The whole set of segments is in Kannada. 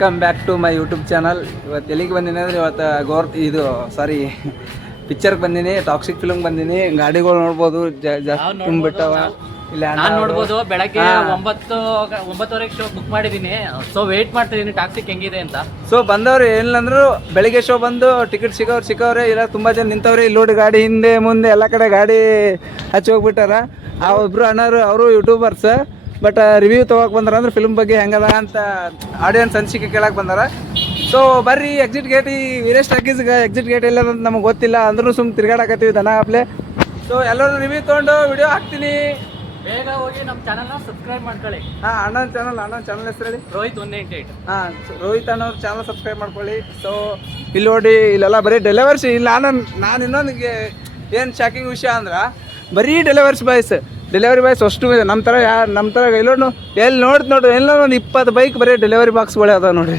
Welcome back to my YouTube channel. ಇವತ್ತು ಎಲ್ಲಿಗೆ ಬಂದೀನಿ ಅಂದರೆ ಇವತ್ತು ಪಿಕ್ಚರ್ಗೆ ಬಂದೀನಿ, ಟಾಕ್ಸಿಕ್ ಫಿಲ್ಮ್ ಬಂದೀನಿ. ಗಾಡಿಗಳು ನೋಡ್ಬೋದು, ಜಾಸ್ತಿ ತುಂಬಿಟ್ಟವ. ಇಲ್ಲ ನಾನು ನೋಡ್ಬೋದು. ಬೆಳಗ್ಗೆ 9:30 ಶೋ ಬುಕ್ ಮಾಡಿದ್ದೀನಿ. ಸೊ ವೇಟ್ ಮಾಡ್ತಿದ್ದೀನಿ ಟಾಕ್ಸಿಕ್ ಹೆಂಗಿದೆ ಅಂತ. ಸೊ ಬಂದವ್ರು ಏನಿಲ್ಲಂದ್ರು ಬೆಳಿಗ್ಗೆ ಶೋ ಬಂದು ಟಿಕೆಟ್ ಸಿಕ್ಕವ್ರೆ ಇಲ್ಲ ತುಂಬ ಜನ ನಿಂತವ್ರೆ. ಇಲ್ಲಿ ನೋಡಿ ಗಾಡಿ ಹಿಂದೆ ಮುಂದೆ ಎಲ್ಲ ಕಡೆ ಗಾಡಿ ಹಚ್ಚಿ ಹೋಗ್ಬಿಟ್ಟಾರ. ಆ ಒಬ್ರು ಅಣ್ಣರು ಅವರು ಯೂಟ್ಯೂಬರ್ಸ್, ಬಟ್ ರಿವ್ಯೂ ತೊಗೊಳಕ್ಕೆ ಬಂದಾರ ಅಂದ್ರೆ ಫಿಲ್ಮ್ ಬಗ್ಗೆ ಹೆಂಗದ ಅಂತ ಆಡಿಯನ್ಸ್ ಅನಿಸಿಕೆ ಕೇಳಕ್ಕೆ ಬಂದಾರ. ಸೊ ಬರ್ರಿ ಎಕ್ಸಿಟ್ ಗೇಟ್, ಈ ವೀರೇಶ್ ಟಾಕೀಸ್ಗೆ ಎಕ್ಸಿಟ್ ಗೇಟ್ ಇಲ್ಲ ಅಂತ ನಮಗೆ ಗೊತ್ತಿಲ್ಲ, ಅಂದ್ರೂ ಸುಮ್ಮನೆ ತಿರ್ಗಾಡಕತ್ತೀವಿ ದನ ಹಾಪ್ಲೆ. ಸೊ ಎಲ್ಲರೂ ರಿವ್ಯೂ ತೊಗೊಂಡು ವಿಡಿಯೋ ಹಾಕ್ತೀನಿ. ಬೇಗ ಹೋಗಿ ನಮ್ಮ ಚಾನಲ್ನ ಸಬ್ಸ್ಕ್ರೈಬ್ ಮಾಡ್ಕೊಳ್ಳಿ. ಅಣ್ಣನ ಚಾನಲ್ ಹೆಸರು ಹೇಳಿ. ರೋಹಿತ್ 198. ರೋಹಿತ್ ಅನ್ನೋರು ಚಾನಲ್ ಸಬ್ಸ್ಕ್ರೈಬ್ ಮಾಡ್ಕೊಳ್ಳಿ. ಸೊ ಇಲ್ಲಿ ನೋಡಿ, ಇಲ್ಲೆಲ್ಲ ಬರೀ ಡೆಲಿವರ್ಸ್. ಇಲ್ಲ ನಾನು ಇನ್ನೊಂದು ಏನು ಶಾಕಿಂಗ್ ವಿಷಯ ಅಂದ್ರೆ ಬರೀ ಡೆಲಿವರ್ಸ್ ಬಾಯ್ಸ್ ಅಷ್ಟು ನಮ್ಮ ಥರ ಎಲ್ಲಿ ನೋಡಿ ಎಲ್ಲ ಒಂದು 20 ಬೈಕ್ ಬರೀ ಡೆಲಿವರಿ ಬಾಕ್ಸ್ಗಳೇ ಅದಾವೆ ನೋಡಿ,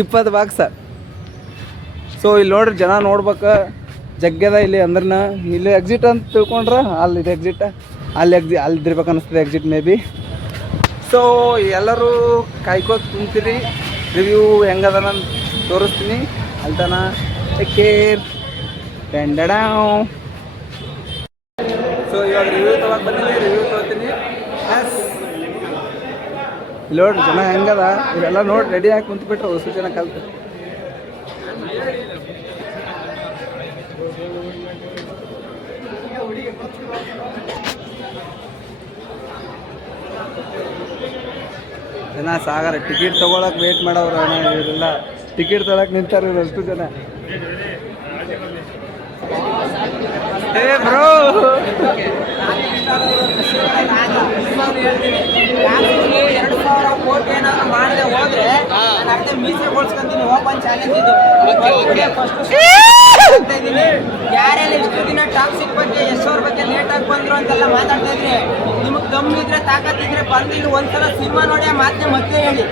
20 ಬಾಕ್ಸ. ಸೊ ಇಲ್ಲಿ ನೋಡ್ರಿ ಜನ ನೋಡ್ಬೇಕು ಜಗ್ಗದ ಇಲ್ಲಿ ಅಂದ್ರನ. ಇಲ್ಲಿ ಎಕ್ಸಿಟ್ ಅಂತ ತಿಳ್ಕೊಂಡ್ರೆ ಅಲ್ಲಿದೆ ಎಕ್ಸಿಟ್, ಅಲ್ಲಿರ್ಬೇಕು ಅನ್ನಿಸ್ತದೆ ಎಕ್ಸಿಟ್ ಮೇ ಬಿ. ಸೊ ಎಲ್ಲರೂ ಕಾಯ್ಕೋತ ಕುಂತೀರಿ, ರಿವ್ಯೂ ಹೆಂಗದನ ತೋರಿಸ್ತೀನಿ. ಅಲ್ತನ ಟೇಕ್ ಕೇರ್. ಸೊ ಇವಾಗ ರಿವ್ಯೂ ತೊಗೊಳಕ್ಕೆ ಬಂದಿದ್ದೀನಿ, ರಿವ್ಯೂ ತೊಗೋತೀನಿ. ಇಲ್ಲಿ ನೋಡ್ರಿ ಜನ ಹೆಂಗದ, ಇವೆಲ್ಲ ನೋಡಿ ರೆಡಿ ಆಗಿ ಕುಂತ್ಬಿಟ್ರೆ ಹೊಸ ಜನ ಕಲ್ತು. ಜನ ಸಾಗರ ಟಿಕೆಟ್ ತೊಗೊಳಕ್ಕೆ ವೇಟ್ ಮಾಡೋರು ಇವರೆಲ್ಲ. ಟಿಕೆಟ್ ತೊಗೊಳಕ್ಕೆ ನಿಂತಾರೆ ಇವ್ರು ಅಷ್ಟು ಜನ. ಏ ಬ್ರೋ, ಏನಾದ್ರು ಮಾಡದೆ ಹೋದ್ರೆ ಅರ್ಧ ಮೀಸೆ ಗೋಳ್ಸ್ಕೊಂತೀನಿ. ಓಪನ್ ಚಾಲೆಂಜ್ ಇದು. ಯಾರೆಲ್ಲ ಇಷ್ಟು ದಿನ ಟಾಕ್ಸಿಕ್ ಬಗ್ಗೆ ಎಷ್ಟೋರ್ ಬಗ್ಗೆ ಲೇಟಾಗಿ ಬಂದ್ರು ಅಂತೆಲ್ಲ ಮಾತಾಡ್ತಾ ಇದ್ರಿ. ನಿಮಗೆ ದಮ್ಮಿದ್ರೆ ತಾಕತ್ತಿದ್ರೆ ಬಂದು ಇಲ್ಲಿ ಒಂದ್ಸಲ ಸಿನಿಮಾ ನೋಡಿ ಆ ಮಾತನ್ನ ಮತ್ತೆ ಹೇಳಿ.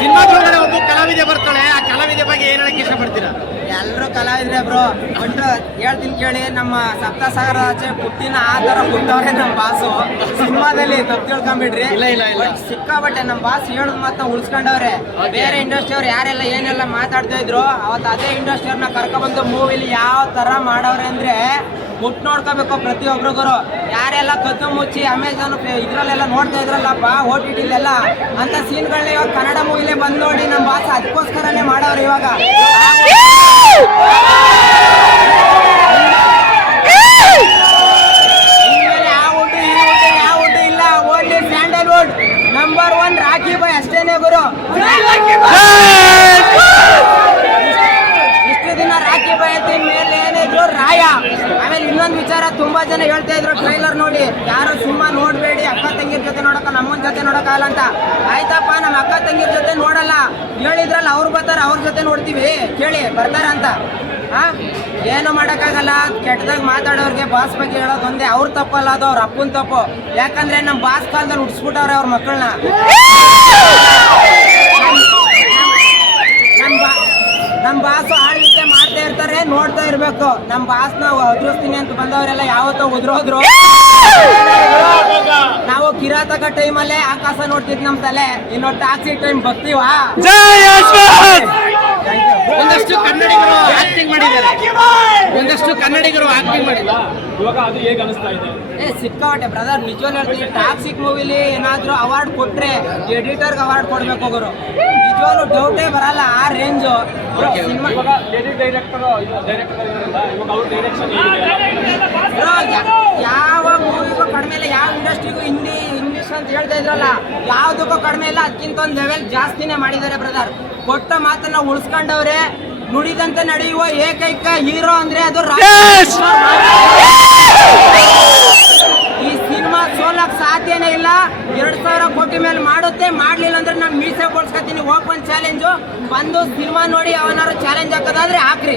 ಸಿನಿಮಾದೊಳಗಡೆ ಒಬ್ಬ ಕಲಾವಿದೆ ಬರ್ತಾಳೆ. ಆ ಕಲಾವಿದೆ ಬಗ್ಗೆ ಏನ್ ಹೇಳಕ್ ಇಷ್ಟಪಡ್ತೀರಾ? ಎಲ್ಲರೂ ಕಲಾವಿದ್ರೆ ಬ್ರೋ, ಬಟ್ ಹೇಳ್ತೀನಿ ಕೇಳಿ, ನಮ್ಮ ಸಪ್ತಸಾಗರ ಆಚೆ ಪುಟ್ಟಿನ ಆ ತರ ಹುಟ್ಟವ್ರೆ ನಮ್ಮ ಬಾಸು. ಸಿನಿಮಾದಲ್ಲಿ ತಪ್ಪು ತಿಳ್ಕೊಂಬಿಡ್ರಿ. ಸಿಕ್ಕಾಬಟ್ಟೆ ನಮ್ಮ ಬಾಸ್ ಹೇಳದ್ ಮಾತನ್ನ ಉಳಿಸ್ಕೊಂಡವ್ರೆ. ಬೇರೆ ಇಂಡಸ್ಟ್ರಿ ಅವ್ರು ಯಾರೆಲ್ಲ ಏನೆಲ್ಲ ಮಾತಾಡ್ತಾ ಇದ್ರು ಅವತ್ತು ಅದೇ ಇಂಡಸ್ಟ್ರಿಯವ್ರನ್ನ ಕರ್ಕೊಬಂದು ಮೂವಿಲಿ ಯಾವ ತರ ಮಾಡವ್ರೆ ಅಂದ್ರೆ ಮುಟ್ ನೋಡ್ಕೋಬೇಕು ಪ್ರತಿಯೊಬ್ರಿಗೂ. ಯಾರೆಲ್ಲ ಕದ್ದು ಮುಚ್ಚಿ ಅಮೆಝಾನ್ ಇದ್ರಲ್ಲೆಲ್ಲ ನೋಡ್ತಾ ಇದ್ರಲ್ಲಪ್ಪ OTT ಅಂತ ಸೀನ್ಗಳನ್ನ ಇವಾಗ ಕನ್ನಡ ಮೂವಿಲೇ ಬಂದ್ ನೋಡಿ ನಮ್ಮ ಬಾಸ್ ಅದಕ್ಕೋಸ್ಕರನೇ ಮಾಡವ್ರೆ. ಇವಾಗ ಯಾವ ವುಡ್ ಇಲ್ಲ, ಓನ್ಲಿ ಸ್ಯಾಂಡಲ್ವುಡ್. ನಂಬರ್ 1 ರಾಖಿ ಬಾಯ್ ಅಷ್ಟೇನೆ ಗುರು. ಇಷ್ಟು ದಿನ ರಾಖಿ ಬಾಯ್ ಮೇಲೆ ಏನಿದ್ರು ರಾಯ. ಆಮೇಲೆ ಇನ್ನೊಂದು ವಿಚಾರ, ತುಂಬಾ ಜನ ಹೇಳ್ತಾ ಇದ್ರು ಟ್ರೈಲರ್ ನೋಡಿ ಯಾರು ಸಿನಿಮಾ ನೋಡ್ಬೇಡಿ, ಅಕ್ಕ ತಂಗಿರ್ ಜೊತೆ ನೋಡಕ, ನಮ್ಮನ ಜೊತೆ ನೋಡಕ್ಕಾಗಲ್ಲ ಅಂತ. ಆಯ್ತಪ್ಪ, ನಮ್ಮ ಅಕ್ಕ ತಂಗಿರ್ ಜೊತೆ ನೋಡಲ್ಲ ಹೇಳಿದ್ರಲ್ಲ, ಅವ್ರು ಬರ್ತಾರೆ, ಅವ್ರ ಜೊತೆ ನೋಡ್ತೀವಿ ಕೇಳಿ ಬರ್ತಾರ ಅಂತ. ಏನು ಮಾಡೋಕ್ಕಾಗಲ್ಲ. ಕೆಟ್ಟದಾಗ ಮಾತಾಡೋರಿಗೆ ಬಾಸ್ ಬಗ್ಗೆ ಹೇಳೋದು ಒಂದೇ. ಅವ್ರ ತಪ್ಪಲ್ಲ, ಅದು ಅವ್ರ ಅಪ್ಪನ ತಪ್ಪು. ಯಾಕಂದ್ರೆ ನಮ್ಮ ಬಾಸ್ ಕಾಲದಲ್ಲಿ ಹುಡ್ಸ್ಬಿಟ್ಟವ್ರೆ ಅವ್ರ ಮಕ್ಕಳನ್ನ. ನಮ್ಮ ಬಾಸು ಆಳ್ವಿಕೆ ಮಾಡ್ತಾ ಇರ್ತಾರೆ, ನೋಡ್ತಾ ಇರ್ಬೇಕು. ನಮ್ಮ ಬಾಸ್ನ ಉದುರಿಸ್ತೀನಿ ಅಂತ ಬಂದವರೆಲ್ಲ ಯಾವತ್ತೋ ಉದ್ರೋದ್ರು. ನಾವು ಕಿರಾತಕ ಟೈಮಲ್ಲೇ ಆಕಾಶ ನೋಡ್ತಿದ್ ನಮ್ ತಲೆ. ಇನ್ನು ಟಾಕ್ಸಿ ಟೈಮ್ ಬರ್ತೀವಾ? ಒಂದಷ್ಟು ಕನ್ನಡಿಗರು ಆಕ್ಟಿಂಗ್ ಮಾಡಿದ್ದಾರೆ, ಇವಾಗ ಅದು ಹೇಗೆ ಅನಿಸ್ತಾ ಇದೆ? ಸಿಕ್ಕಾವಟ್ಟೆ ಬ್ರದರ್, ನಿಜವಾಗ್ಲೂ ಹೇಳ್ತೀನಿ. ಟಾಕ್ಸಿಕ್ ಮೂವಿಲಿ ಏನಾದ್ರು ಅವಾರ್ಡ್ ಕೊಟ್ರೆ ಎಡಿಟರ್ಗೆ ಅವಾರ್ಡ್ ಕೊಡ್ಬೇಕು ಅವರು. ನಿಜವಾಗ್ಲೂ ಡೌಟೇ ಬರಲ್ಲ ಆ ರೇಂಜು. ಯಾವ ಮೂವಿಗೂ ಕಡಿಮೆ ಇಲ್ಲ, ಯಾವ ಇಂಡಸ್ಟ್ರಿಗೂ ಹಿಂದಿ ಇಂಗ್ಲಿಷ್ ಅಂತ ಹೇಳ್ತಾ ಇದ್ರಲ್ಲ, ಯಾವ್ದಕ್ಕೂ ಕಡಿಮೆ ಇಲ್ಲ. ಅದಕ್ಕಿಂತ ಒಂದು ಲೆವೆಲ್ ಜಾಸ್ತಿನೇ ಮಾಡಿದ್ದಾರೆ ಬ್ರದರ್. ಕೊಟ್ಟ ಮಾತನ್ನ ಉಳಿಸ್ಕೊಂಡವ್ರೆ. ನುಡಿದಂತೆ ನಡೆಯುವ ಏಕೈಕ ಹೀರೋ ಅಂದ್ರೆ ಅದು ಈ ಸಿನಿಮಾ ಸೋಲಕ್ ಸಾಧ್ಯನೇ ಇಲ್ಲ. 2,000 ಕೋಟಿ ಮೇಲೆ ಮಾಡುತ್ತೆ. ಮಾಡ್ಲಿಲ್ಲ ಅಂದ್ರೆ ನಾನು ಮೀಸೆ ಕೊಡ್ಸ್ಕೊತೀನಿ. Open challenge. ಬಂದು ಸಿನಿಮಾ ನೋಡಿ ಅವನಾರು ಚಾಲೆಂಜ್ ಹಾಕೋದಾದ್ರೆ ಹಾಕ್ರಿ.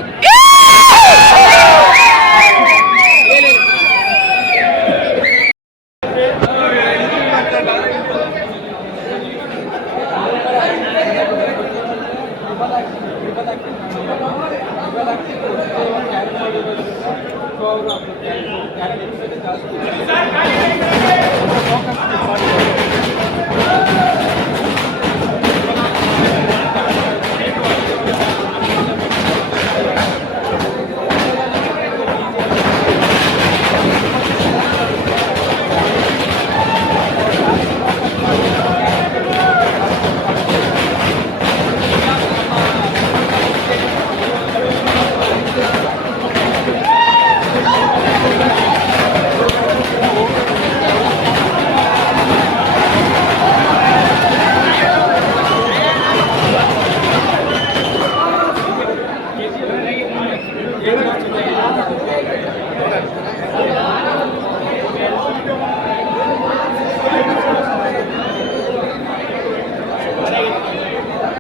ಅವರು